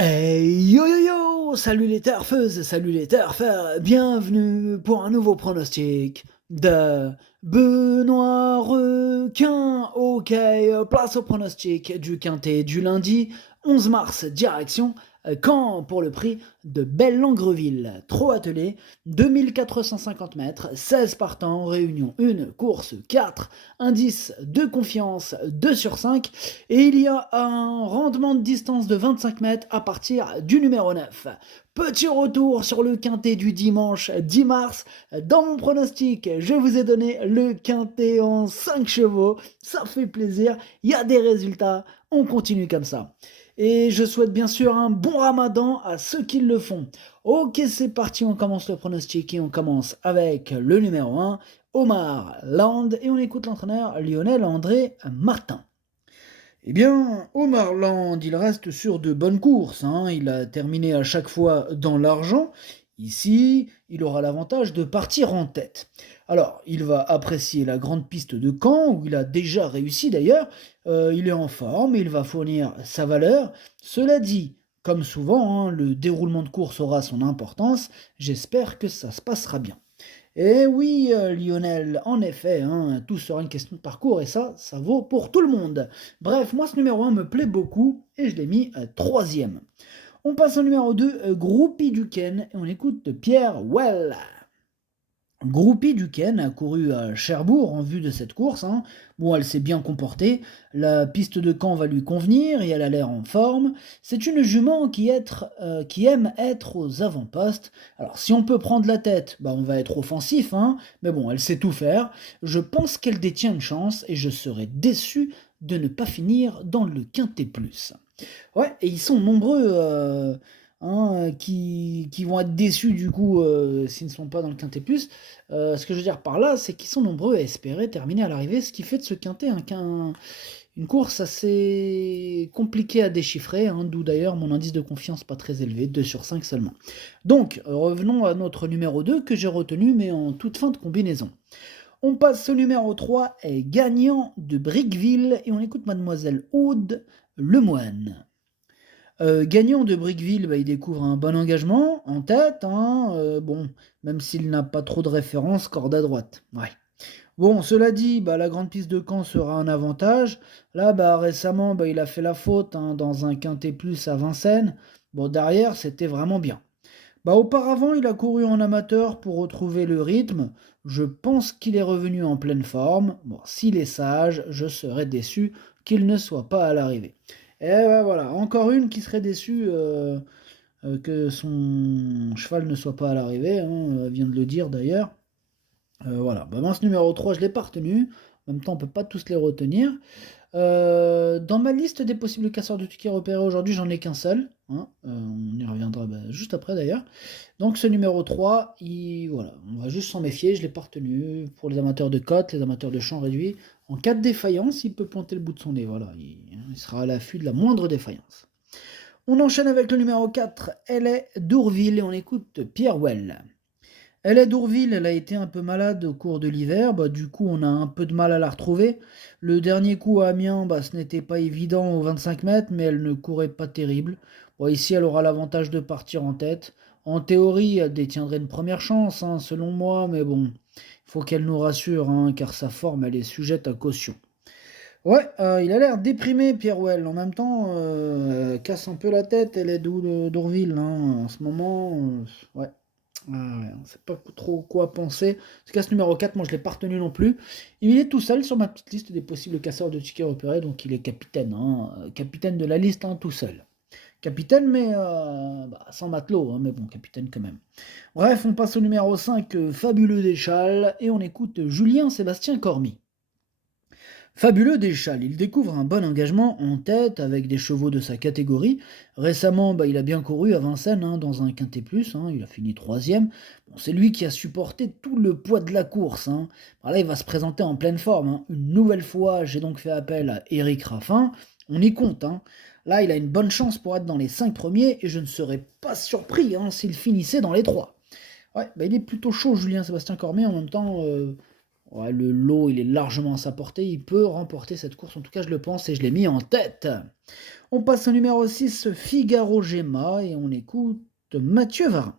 Hey yo yo yo! Salut les turfeuses, salut les turfeurs, bienvenue pour un nouveau pronostic de Benoît Requin. Ok, place au pronostic du quintet du lundi 11 mars, direction Caen pour le prix de Belle-Langreville. Trop attelé, 2450 mètres, 16 partants, réunion 1, course 4, indice de confiance 2 sur 5, et il y a un rendement de distance de 25 mètres à partir du numéro 9. Petit retour sur le quintet du dimanche 10 mars. Dans mon pronostic, je vous ai donné le quintet en 5 chevaux. Ça fait plaisir, il y a des résultats, on continue comme ça. Et je souhaite bien sûr un bon ramadan à ceux qui le font. Ok, c'est parti, on commence le pronostic et on commence avec le numéro 1, Omar Land, et on écoute l'entraîneur Lionel André Martin. Eh bien, Omar Land, il reste sur de bonnes courses, hein. Il a terminé à chaque fois dans l'argent. Ici, il aura l'avantage de partir en tête. Alors, il va apprécier la grande piste de Caen, où il a déjà réussi d'ailleurs. Il est en forme, il va fournir sa valeur. Cela dit, comme souvent, hein, le déroulement de course aura son importance. J'espère que ça se passera bien. Eh oui, Lionel, en effet, hein, tout sera une question de parcours et ça vaut pour tout le monde. Bref, moi ce numéro 1 me plaît beaucoup et je l'ai mis troisième. On passe au numéro 2, Groupie Duquesne, et on écoute Pierre Well. Groupie Duquesne a couru à Cherbourg en vue de cette course, hein. Bon, elle s'est bien comportée, la piste de Caen va lui convenir et elle a l'air en forme. C'est une jument qui aime être aux avant-postes. Alors, si on peut prendre la tête, bah, on va être offensif, hein, mais bon, elle sait tout faire. Je pense qu'elle détient une chance et je serais déçu de ne pas finir dans le Quintet Plus. Ouais, et ils sont nombreux qui vont être déçus du coup s'ils ne sont pas dans le Quintet Plus. Ce que je veux dire par là, c'est qu'ils sont nombreux à espérer terminer à l'arrivée, ce qui fait de ce Quintet une course assez compliquée à déchiffrer, hein, d'où d'ailleurs mon indice de confiance pas très élevé, 2 sur 5 seulement. Donc, revenons à notre numéro 2 que j'ai retenu, mais en toute fin de combinaison. On passe au numéro 3, gagnant de Briqueville, et on écoute Mademoiselle Aude Lemoine. Gagnant de Briqueville, bah, il découvre un bon engagement en tête, hein, bon, même s'il n'a pas trop de références, corde à droite. Ouais. Bon, cela dit, bah, la grande piste de Caen sera un avantage. Là, bah, récemment, bah, il a fait la faute, hein, dans un quintet plus à Vincennes. Bon, derrière, c'était vraiment bien. Bah, auparavant, il a couru en amateur pour retrouver le rythme. Je pense qu'il est revenu en pleine forme. Bon, s'il est sage, je serais déçu qu'il ne soit pas à l'arrivée. Et ben voilà, encore une qui serait déçue que son cheval ne soit pas à l'arrivée, hein, vient de le dire d'ailleurs. Voilà, bah, moi ce numéro 3, je l'ai pas retenu. En même temps, on peut pas tous les retenir. Dans ma liste des possibles casseurs de tickets repérés aujourd'hui, j'en ai qu'un seul, hein. On y reviendra bah, juste après d'ailleurs. Donc ce numéro 3, voilà, on va juste s'en méfier, je ne l'ai pas retenu. Pour les amateurs de cotes, les amateurs de champ réduit, en cas de défaillance, il peut pointer le bout de son nez. Voilà, il sera à l'affût de la moindre défaillance. On enchaîne avec le numéro 4, elle est d'Ourville, et on écoute Pierre Well. Elle est d'Ourville, elle a été un peu malade au cours de l'hiver, bah, du coup on a un peu de mal à la retrouver. Le dernier coup à Amiens, bah, ce n'était pas évident aux 25 mètres, mais elle ne courait pas terrible. Bon, ici elle aura l'avantage de partir en tête. En théorie, elle détiendrait une première chance, hein, selon moi, mais bon, il faut qu'elle nous rassure, hein, car sa forme elle est sujette à caution. Ouais, il a l'air déprimé, Pierre Well. En même temps, casse un peu la tête, elle est d'Ourville, hein, en ce moment. Ouais. Ah ouais, on sait pas trop quoi penser. En tout cas, ce numéro 4, moi je l'ai pas retenu non plus. Il est tout seul sur ma petite liste des possibles casseurs de tickets repérés, donc il est capitaine, hein, capitaine de la liste, hein, tout seul. Capitaine, mais bah, sans matelot, hein, mais bon, capitaine quand même. Bref, on passe au numéro 5, Fabuleux Deschal, et on écoute Julien Sébastien Cormy. Fabuleux Deschal, il découvre un bon engagement en tête avec des chevaux de sa catégorie. Récemment, bah, il a bien couru à Vincennes, hein, dans un quintet plus, hein, il a fini troisième. Bon, c'est lui qui a supporté tout le poids de la course, hein. Alors là, il va se présenter en pleine forme, hein. Une nouvelle fois, j'ai donc fait appel à Eric Raffin. On y compte, hein. Là, il a une bonne chance pour être dans les 5 premiers et je ne serais pas surpris, hein, s'il finissait dans les 3. Ouais, bah, il est plutôt chaud, Julien Sébastien Cormier, en même temps. Ouais, le lot, il est largement à sa portée. Il peut remporter cette course, en tout cas, je le pense, et je l'ai mis en tête. On passe au numéro 6, Figaro Gemma, et on écoute Mathieu Varin.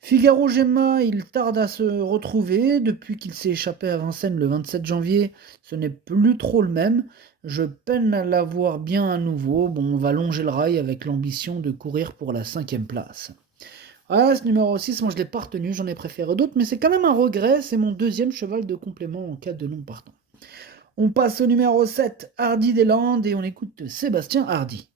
Figaro Gemma, il tarde à se retrouver. Depuis qu'il s'est échappé à Vincennes le 27 janvier, ce n'est plus trop le même. Je peine à l'avoir bien à nouveau. Bon, on va longer le rail avec l'ambition de courir pour la 5e place. Ah, ce numéro 6, moi je l'ai pas retenu, j'en ai préféré d'autres, mais c'est quand même un regret, c'est mon deuxième cheval de complément en cas de non partant. On passe au numéro 7, Hardy des Landes, et on écoute Sébastien Hardy.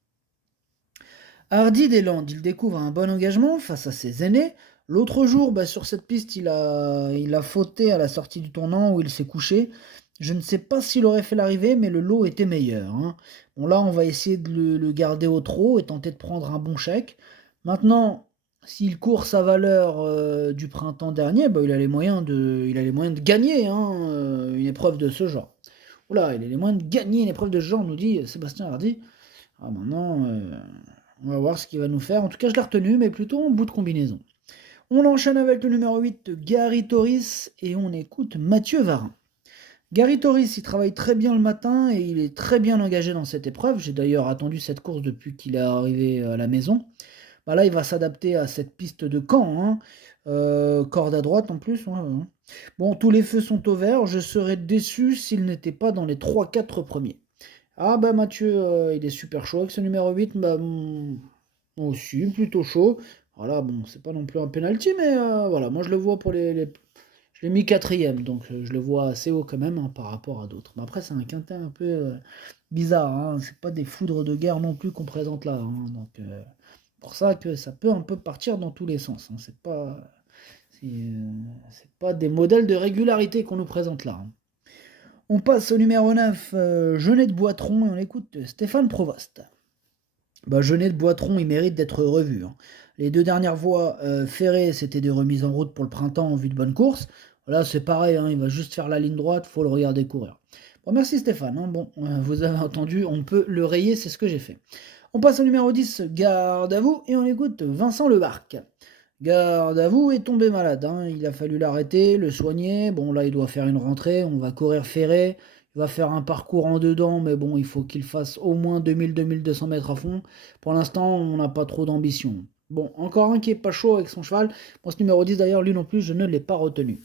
Hardy des Landes, il découvre un bon engagement face à ses aînés. L'autre jour, sur cette piste, il a fauté à la sortie du tournant où il s'est couché. Je ne sais pas s'il aurait fait l'arrivée, mais le lot était meilleur, hein. Bon, là, on va essayer de le garder au trot et tenter de prendre un bon chèque. Maintenant, s'il court sa valeur du printemps dernier, il a les moyens de gagner, hein, une épreuve de ce genre. Oula, il a les moyens de gagner une épreuve de ce genre, nous dit Sébastien Hardy. Ah, maintenant, on va voir ce qu'il va nous faire. En tout cas, je l'ai retenu, mais plutôt en bout de combinaison. On enchaîne avec le numéro 8, Gary Toris, et on écoute Mathieu Varin. Gary Toris, il travaille très bien le matin et il est très bien engagé dans cette épreuve. J'ai d'ailleurs attendu cette course depuis qu'il est arrivé à la maison. Là, il va s'adapter à cette piste de Caen, hein. Corde à droite en plus. Ouais, ouais. Bon, tous les feux sont au vert. Je serais déçu s'il n'était pas dans les 3-4 premiers. Ah Mathieu, il est super chaud avec ce numéro 8. Moi aussi, plutôt chaud. Voilà, bon, c'est pas non plus un penalty, mais voilà, moi je le vois pour je l'ai mis quatrième, donc je le vois assez haut quand même, hein, par rapport à d'autres. Mais après, c'est un quintet un peu bizarre, hein. C'est pas des foudres de guerre non plus qu'on présente là, hein. Donc pour ça que ça peut un peu partir dans tous les sens, hein. C'est pas des modèles de régularité qu'on nous présente là, hein. On passe au numéro 9, Jeunet de Boitron, et on écoute Stéphane Provost. Jeunet de Boitron, il mérite d'être revu, hein. Les 2 dernières fois ferrées, c'était des remises en route pour le printemps en vue de bonnes courses. Là, c'est pareil, hein, il va juste faire la ligne droite, faut le regarder courir. Bon, merci Stéphane, hein. Bon, vous avez entendu, on peut le rayer, c'est ce que j'ai fait. On passe au numéro 10, Garde à vous, et on écoute Vincent Lebarque. Garde à vous est tombé malade, hein. Il a fallu l'arrêter, le soigner. Bon, là, il doit faire une rentrée, on va courir ferré. Il va faire un parcours en dedans, mais bon, il faut qu'il fasse au moins 2000-2200 mètres à fond. Pour l'instant, on n'a pas trop d'ambition. Bon, encore un qui est pas chaud avec son cheval. Bon, ce numéro 10 d'ailleurs, lui non plus, je ne l'ai pas retenu.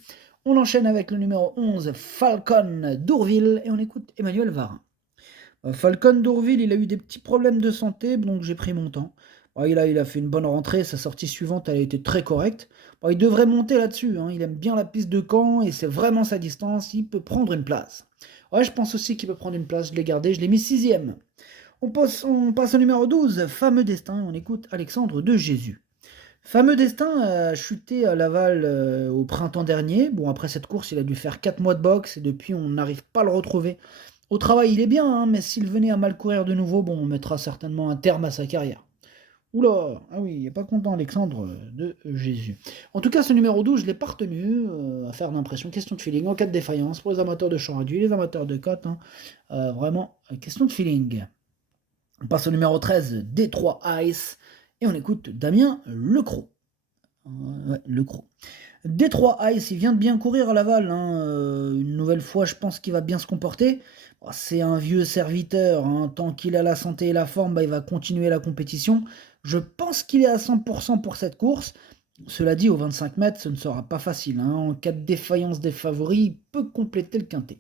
On enchaîne avec le numéro 11, Falcon d'Ourville, et on écoute Emmanuel Varin. Falcon d'Ourville, il a eu des petits problèmes de santé, donc j'ai pris mon temps. Il a fait une bonne rentrée, sa sortie suivante, elle a été très correcte. Il devrait monter là-dessus, hein. Il aime bien la piste de Caen et c'est vraiment sa distance, il peut prendre une place. Ouais, je pense aussi qu'il peut prendre une place, je l'ai gardé, je l'ai mis 6ème. On passe au numéro 12, Fameux Destin, on écoute Alexandre de Jésus. Fameux Destin a chuté à Laval au printemps dernier. Bon, après cette course, il a dû faire 4 mois de boxe et depuis, on n'arrive pas à le retrouver. Au travail, il est bien, hein, mais s'il venait à mal courir de nouveau, bon, on mettra certainement un terme à sa carrière. Oula, ah oui, il n'est pas content Alexandre de Jésus. En tout cas, ce numéro 12, je ne l'ai pas retenu, à faire d'impression, question de feeling, en cas de défaillance, pour les amateurs de champ réduit, les amateurs de cote, hein, vraiment, question de feeling. On passe au numéro 13, Détroit Ice, et on écoute Damien Lecros. Ouais, Lecros. Détroit Ice, il vient de bien courir à Laval, hein, une nouvelle fois, je pense qu'il va bien se comporter. C'est un vieux serviteur, hein. Tant qu'il a la santé et la forme, il va continuer la compétition. Je pense qu'il est à 100% pour cette course. Cela dit, aux 25 mètres, ce ne sera pas facile, hein. En cas de défaillance des favoris, il peut compléter le quintet.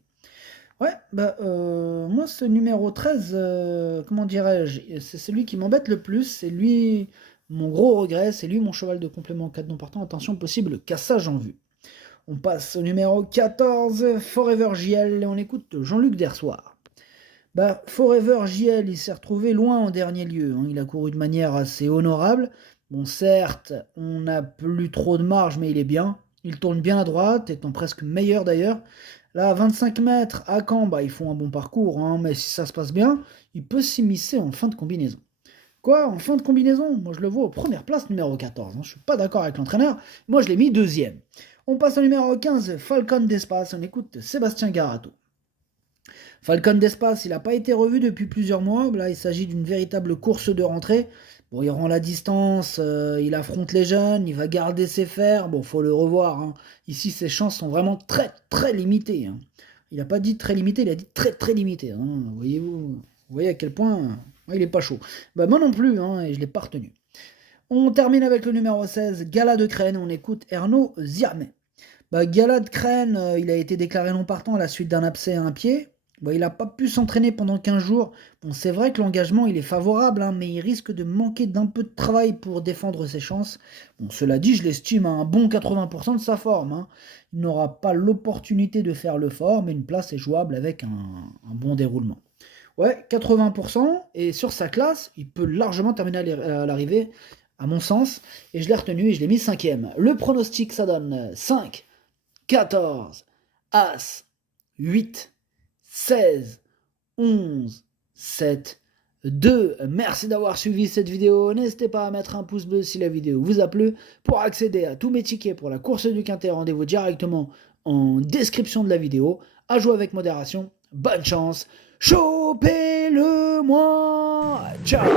Ouais, moi, ce numéro 13, comment dirais-je, c'est celui qui m'embête le plus, c'est lui mon gros regret, c'est lui mon cheval de complément 4 non partant. Attention, possible cassage en vue. On passe au numéro 14, Forever JL, et on écoute Jean-Luc Dersoir. Forever JL, il s'est retrouvé loin en dernier lieu, hein. Il a couru de manière assez honorable. Bon, certes, on n'a plus trop de marge, mais il est bien. Il tourne bien à droite, étant presque meilleur d'ailleurs. Là, à 25 mètres, à Caen, ils font un bon parcours, hein, mais si ça se passe bien, il peut s'immiscer en fin de combinaison. Quoi, en fin de combinaison? Moi, je le vois aux premières places, numéro 14, hein. Je suis pas d'accord avec l'entraîneur. Moi, je l'ai mis deuxième. On passe au numéro 15, Falcon d'Espace. On écoute Sébastien Garato. Falcon d'Espace, il n'a pas été revu depuis plusieurs mois. Là, il s'agit d'une véritable course de rentrée. Bon, il rend la distance, il affronte les jeunes, il va garder ses fers. Bon, faut le revoir, hein. Ici, ses chances sont vraiment très, très limitées, hein. Il n'a pas dit très limité, il a dit très très limité. Hein. Vous voyez à quel point il est pas chaud. Bah, moi non plus, hein, et je l'ai pas retenu. On termine avec le numéro 16, Gala de Crène. On écoute Ernaud Ziermet. Bah, Gala de Crène, il a été déclaré non partant à la suite d'un abcès à un pied. Bah, il n'a pas pu s'entraîner pendant 15 jours. Bon, c'est vrai que l'engagement il est favorable, hein, mais il risque de manquer d'un peu de travail pour défendre ses chances. Bon, cela dit, je l'estime à un bon 80% de sa forme. Hein. Il n'aura pas l'opportunité de faire le fort, mais une place est jouable avec un bon déroulement. Ouais, 80%, et sur sa classe, il peut largement terminer à l'arrivée, à mon sens, et je l'ai retenu et je l'ai mis 5e. Le pronostic, ça donne 5, 14, As, 8, 16, 11, 7, 2. Merci d'avoir suivi cette vidéo. N'hésitez pas à mettre un pouce bleu si la vidéo vous a plu. Pour accéder à tous mes tickets pour la course du Quintet, rendez-vous directement en description de la vidéo. À jouer avec modération. Bonne chance. Chopez-le moi. Ciao.